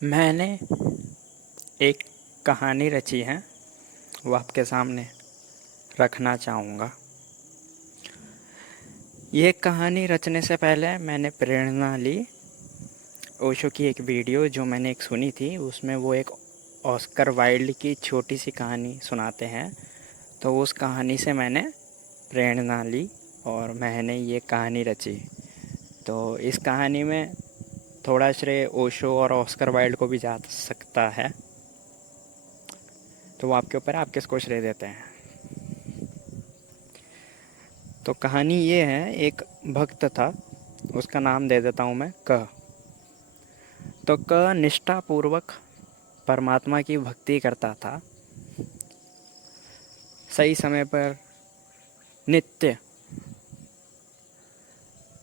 मैंने एक कहानी रची है, वो आपके सामने रखना चाहूँगा। ये कहानी रचने से पहले मैंने प्रेरणा ली ओशो की एक वीडियो जो मैंने एक सुनी थी। उसमें वो एक ऑस्कर वाइल्ड की छोटी सी कहानी सुनाते हैं, तो उस कहानी से मैंने प्रेरणा ली और मैंने ये कहानी रची। तो इस कहानी में थोड़ा श्रेय ओशो और ऑस्कर वाइल्ड को भी जा सकता है, तो वो आपके ऊपर है, आप किसको श्रेय देते हैं। तो कहानी ये है, एक भक्त था, उसका नाम दे देता हूँ मैं क। तो क निष्ठापूर्वक परमात्मा की भक्ति करता था, सही समय पर, नित्य।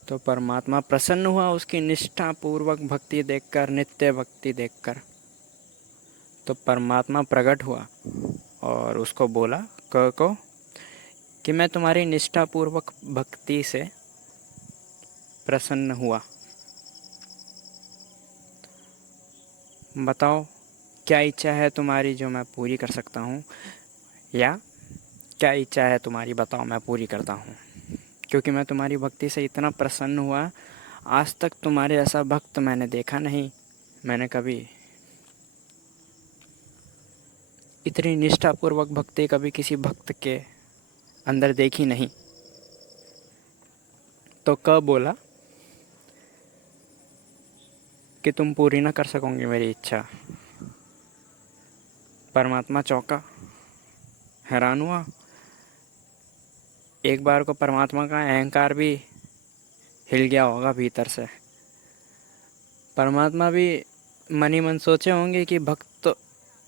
तो परमात्मा प्रसन्न हुआ उसकी निष्ठापूर्वक भक्ति देखकर, नित्य भक्ति देखकर। तो परमात्मा प्रकट हुआ और उसको बोला, क को, कि मैं तुम्हारी निष्ठापूर्वक भक्ति से प्रसन्न हुआ। बताओ क्या इच्छा है तुम्हारी जो मैं पूरी कर सकता हूँ, या क्या इच्छा है तुम्हारी, बताओ मैं पूरी करता हूँ। क्योंकि मैं तुम्हारी भक्ति से इतना प्रसन्न हुआ, आज तक तुम्हारे ऐसा भक्त मैंने देखा नहीं। मैंने कभी इतनी निष्ठापूर्वक भक्ति कभी किसी भक्त के अंदर देखी नहीं। तो क बोला कि तुम पूरी ना कर सकोगे मेरी इच्छा। परमात्मा चौंका, हैरान हुआ। एक बार को परमात्मा का अहंकार भी हिल गया होगा भीतर से। परमात्मा भी मन ही मन सोचे होंगे कि भक्त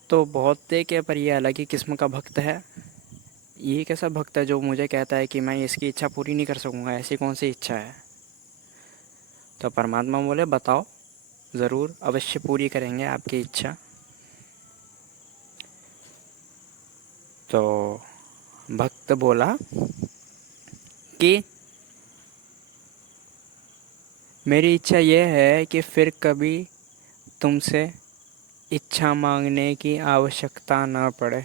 तो बहुत देखे, पर ये अलग ही किस्म का भक्त है। ये कैसा भक्त है जो मुझे कहता है कि मैं इसकी इच्छा पूरी नहीं कर सकूँगा, ऐसी कौन सी इच्छा है। तो परमात्मा बोले, बताओ, ज़रूर अवश्य पूरी करेंगे आपकी इच्छा। तो भक्त बोला कि मेरी इच्छा यह है कि फिर कभी तुमसे इच्छा मांगने की आवश्यकता न पड़े।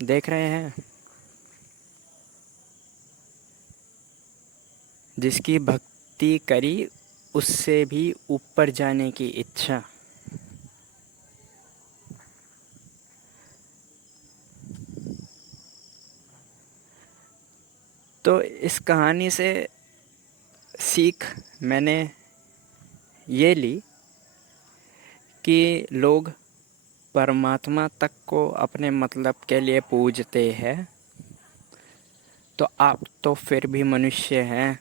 देख रहे हैं, जिसकी भक्ति करी उससे भी ऊपर जाने की इच्छा। तो इस कहानी से सीख मैंने ये ली कि लोग परमात्मा तक को अपने मतलब के लिए पूजते हैं, तो आप तो फिर भी मनुष्य हैं।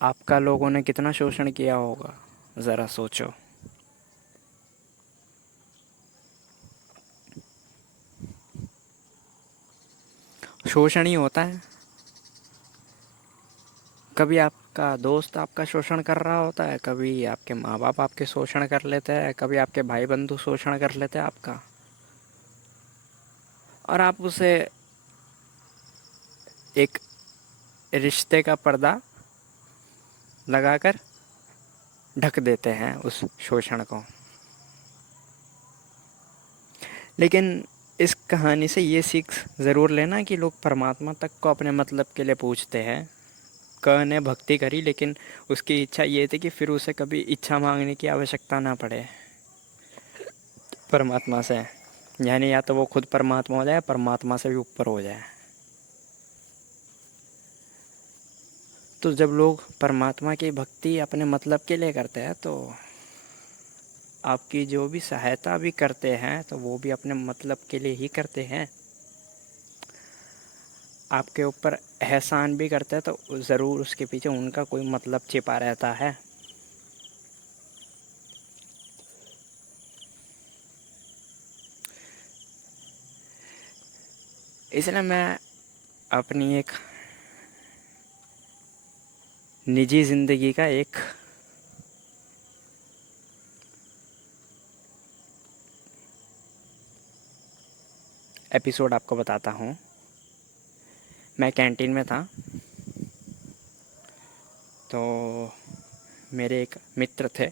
आपका लोगों ने कितना शोषण किया होगा, ज़रा सोचो। शोषण ही होता है। कभी आपका दोस्त आपका शोषण कर रहा होता है, कभी आपके माँ बाप आपके शोषण कर लेते हैं, कभी आपके भाई बंधु शोषण कर लेते हैं आपका, और आप उसे एक रिश्ते का पर्दा लगाकर ढक देते हैं उस शोषण को। लेकिन इस कहानी से ये सीख ज़रूर लेना कि लोग परमात्मा तक को अपने मतलब के लिए पूछते हैं। क ने भक्ति करी, लेकिन उसकी इच्छा ये थी कि फिर उसे कभी इच्छा मांगने की आवश्यकता ना पड़े परमात्मा से। यानी या तो वो खुद परमात्मा हो जाए, परमात्मा से भी ऊपर हो जाए। तो जब लोग परमात्मा की भक्ति अपने मतलब के लिए करते हैं, तो आपकी जो भी सहायता भी करते हैं, तो वो भी अपने मतलब के लिए ही करते हैं। आपके ऊपर एहसान भी करते हैं, तो ज़रूर उसके पीछे उनका कोई मतलब छिपा रहता है। इसलिए मैं अपनी एक निजी ज़िंदगी का एक एपिसोड आपको बताता हूँ। मैं कैंटीन में था, तो मेरे एक मित्र थे,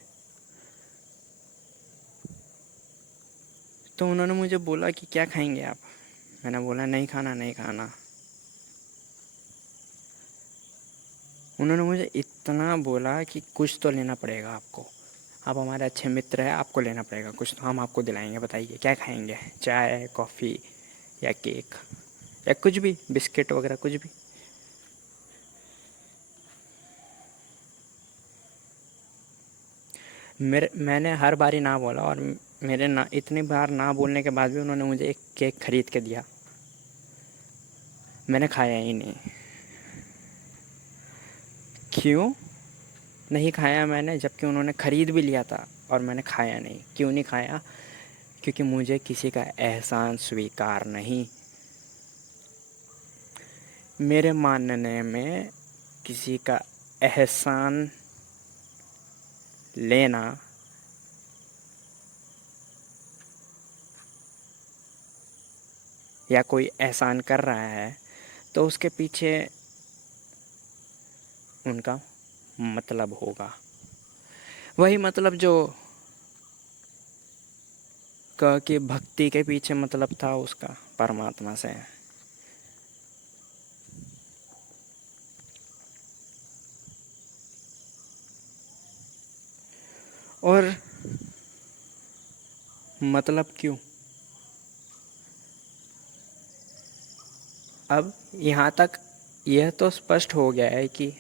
तो उन्होंने मुझे बोला कि क्या खाएंगे आप। मैंने बोला नहीं खाना नहीं खाना। उन्होंने मुझे इतना बोला कि कुछ तो लेना पड़ेगा आपको, आप हमारे अच्छे मित्र हैं, आपको लेना पड़ेगा कुछ, तो हम आपको दिलाएंगे, बताइए क्या खाएंगे, चाय कॉफ़ी या केक या कुछ भी, बिस्किट वगैरह कुछ भी। मैंने हर बारी ना बोला, और मेरे ना इतनी बार ना बोलने के बाद भी उन्होंने मुझे एक केक ख़रीद के दिया। मैंने खाया ही नहीं। क्यों नहीं खाया मैंने, जबकि उन्होंने ख़रीद भी लिया था और मैंने खाया नहीं? क्यों नहीं खाया? क्योंकि मुझे किसी का एहसान स्वीकार नहीं। मेरे मानने में किसी का एहसान लेना या कोई एहसान कर रहा है तो उसके पीछे उनका मतलब होगा। वही मतलब जो कि भक्ति के पीछे मतलब था उसका परमात्मा से। और मतलब क्यों? अब यहाँ तक यह तो स्पष्ट हो गया है कि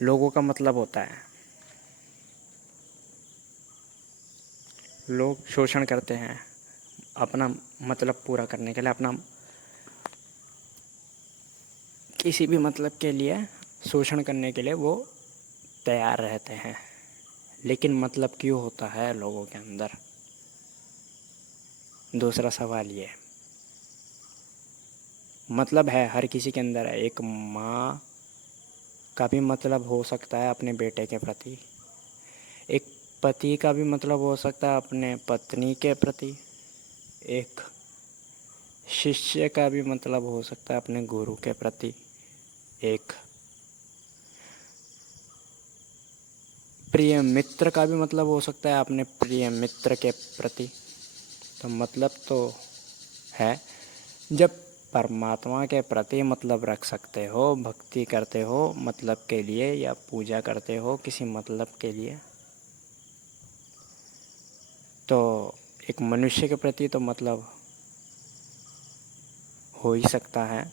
लोगों का मतलब होता है, लोग शोषण करते हैं अपना मतलब पूरा करने के लिए, अपना किसी भी मतलब के लिए शोषण करने के लिए वो तैयार रहते हैं। लेकिन मतलब क्यों होता है लोगों के अंदर? दूसरा सवाल ये, मतलब है हर किसी के अंदर है। एक माँ का भी मतलब हो सकता है अपने बेटे के प्रति, एक पति का भी मतलब हो सकता है अपने पत्नी के प्रति, एक शिष्य का भी मतलब हो सकता है अपने गुरु के प्रति, एक प्रिय मित्र का भी मतलब हो सकता है अपने प्रिय मित्र के प्रति। तो मतलब तो है। जब परमात्मा के प्रति मतलब रख सकते हो, भक्ति करते हो मतलब के लिए, या पूजा करते हो किसी मतलब के लिए, तो एक मनुष्य के प्रति तो मतलब हो ही सकता है,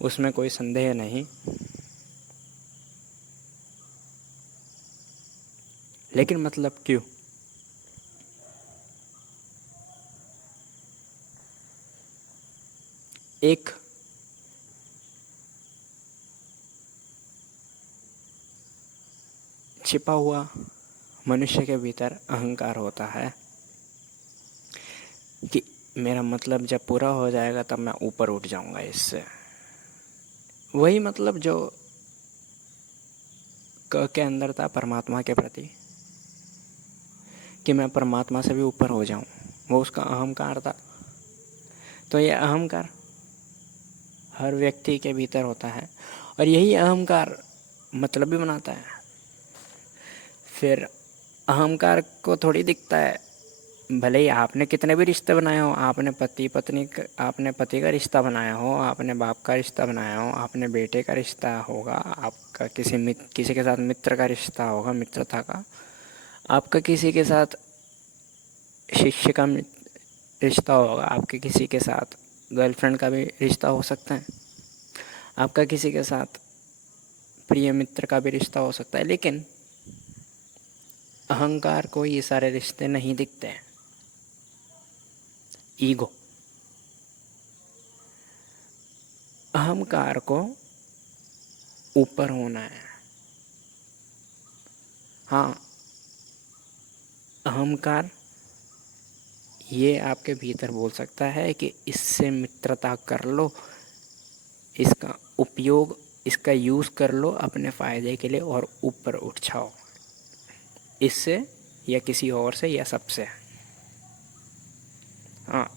उसमें कोई संदेह नहीं। लेकिन मतलब क्यों? एक छिपा हुआ मनुष्य के भीतर अहंकार होता है कि मेरा मतलब जब पूरा हो जाएगा तब मैं ऊपर उठ जाऊंगा इससे। वही मतलब जो क के अंदर था परमात्मा के प्रति, कि मैं परमात्मा से भी ऊपर हो जाऊं, वो उसका अहंकार था। तो ये अहंकार हर व्यक्ति के भीतर होता है, और यही अहंकार मतलब भी बनाता है। फिर अहंकार को थोड़ी दिखता है, भले ही आपने कितने भी रिश्ते बनाए हो, आपने पति पत्नी आपने पति का रिश्ता बनाया हो, आपने बाप का रिश्ता बनाया हो, आपने बेटे का रिश्ता होगा, आपका किसी के साथ मित्र का रिश्ता होगा, मित्रता का, आपका किसी के साथ शिष्य का रिश्ता होगा, आपके किसी के साथ गर्लफ्रेंड का भी रिश्ता हो सकता है, आपका किसी के साथ प्रिय मित्र का भी रिश्ता हो सकता है। लेकिन अहंकार को ये सारे रिश्ते नहीं दिखते हैं। ईगो, अहंकार को ऊपर होना है। हाँ, अहंकार ये आपके भीतर बोल सकता है कि इससे मित्रता कर लो, इसका उपयोग, इसका यूज़ कर लो अपने फ़ायदे के लिए और ऊपर उठ जाओ इससे, या किसी और से, या सबसे। हाँ,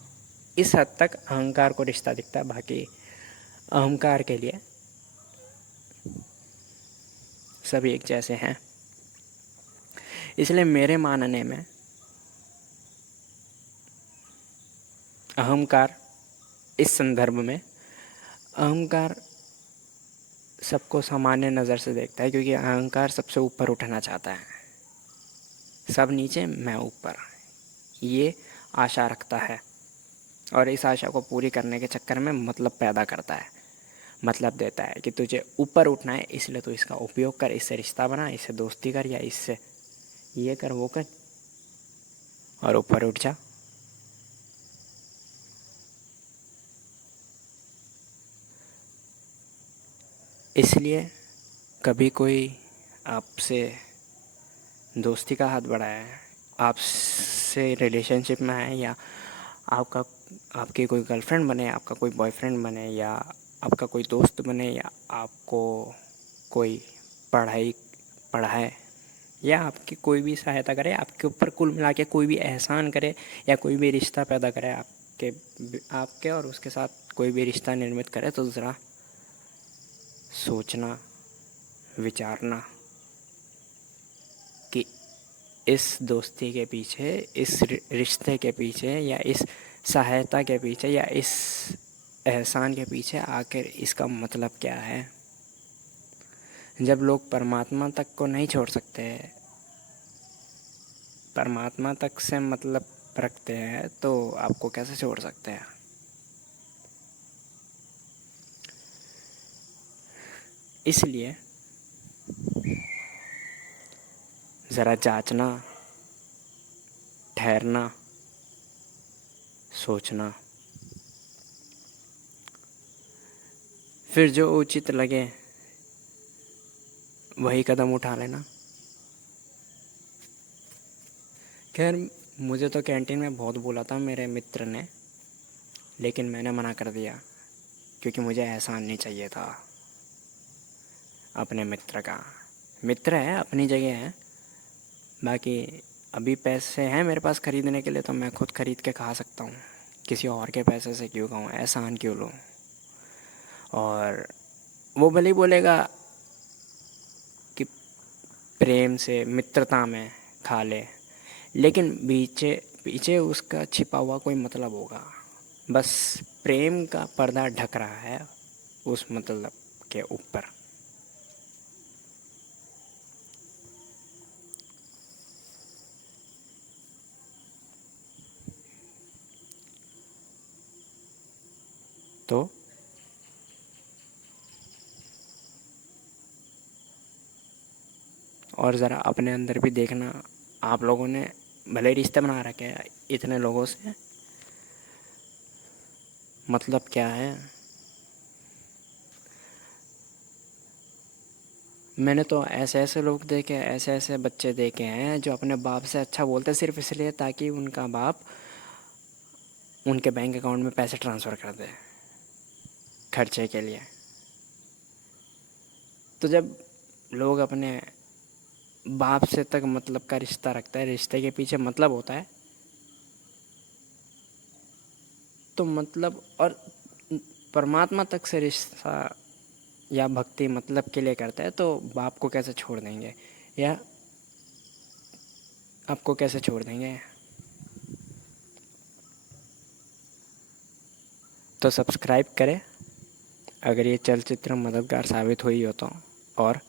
इस हद तक अहंकार को रिश्ता दिखता है। बाकी अहंकार के लिए सभी एक जैसे हैं। इसलिए मेरे मानने में अहंकार, इस संदर्भ में अहंकार सबको सामान्य नज़र से देखता है, क्योंकि अहंकार सबसे ऊपर उठना चाहता है। सब नीचे, मैं ऊपर, ये आशा रखता है और इस आशा को पूरी करने के चक्कर में मतलब पैदा करता है, मतलब देता है कि तुझे ऊपर उठना है, इसलिए तू इसका उपयोग कर, इससे रिश्ता बना, इससे दोस्ती कर, या इससे ये कर वो कर और ऊपर उठ जा। इसलिए कभी कोई आपसे दोस्ती का हाथ बढ़ाए, आपसे रिलेशनशिप में आए, या आपकी कोई गर्लफ्रेंड बने, आपका कोई बॉयफ्रेंड बने, या आपका कोई दोस्त बने, या आपको कोई पढ़ाए, या आपकी कोई भी सहायता करे, आपके ऊपर कुल मिला के कोई भी एहसान करे, या कोई भी रिश्ता पैदा करे आपके और उसके साथ कोई भी रिश्ता निर्मित करे, तो ज़रा सोचना, विचारना कि इस दोस्ती के पीछे, इस रिश्ते के पीछे, या इस सहायता के पीछे, या इस एहसान के पीछे आखिर इसका मतलब क्या है। जब लोग परमात्मा तक को नहीं छोड़ सकते, परमात्मा तक से मतलब रखते हैं, तो आपको कैसे छोड़ सकते हैं। इसलिए ज़रा जांचना, ठहरना, सोचना, फिर जो उचित लगे वही कदम उठा लेना। खैर, मुझे तो कैंटीन में बहुत बोला था मेरे मित्र ने, लेकिन मैंने मना कर दिया, क्योंकि मुझे एहसान नहीं चाहिए था अपने मित्र का। मित्र है, अपनी जगह है, बाकी अभी पैसे हैं मेरे पास ख़रीदने के लिए, तो मैं खुद ख़रीद के खा सकता हूँ। किसी और के पैसे से क्यों खाऊँ, एहसान क्यों लूँ। और वो भले ही बोलेगा कि प्रेम से, मित्रता में खा ले, लेकिन पीछे पीछे उसका छिपा हुआ कोई मतलब होगा। बस प्रेम का पर्दा ढक रहा है उस मतलब के ऊपर। तो और ज़रा अपने अंदर भी देखना, आप लोगों ने भले रिश्ते बना रखे हैं इतने लोगों से, मतलब क्या है। मैंने तो ऐसे ऐसे लोग देखे, ऐसे ऐसे बच्चे देखे हैं जो अपने बाप से अच्छा बोलते सिर्फ इसलिए ताकि उनका बाप उनके बैंक अकाउंट में पैसे ट्रांसफ़र कर दे खर्चे के लिए। तो जब लोग अपने बाप से तक मतलब का रिश्ता रखता है, रिश्ते के पीछे मतलब होता है, तो मतलब और परमात्मा तक से रिश्ता या भक्ति मतलब के लिए करता है, तो बाप को कैसे छोड़ देंगे, या आपको कैसे छोड़ देंगे। तो सब्सक्राइब करें अगर ये चलचित्र मददगार साबित हुई हो तो, और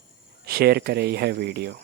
शेयर करें यह वीडियो।